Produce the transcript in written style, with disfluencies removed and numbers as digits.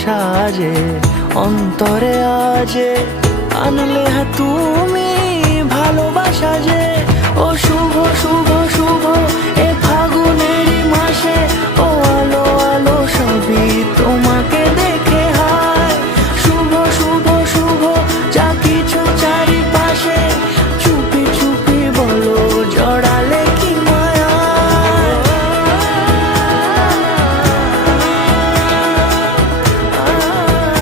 সাজে অন্তরে আজে আনলে তুমি ভালোবাসা যে ও শুভ শুভ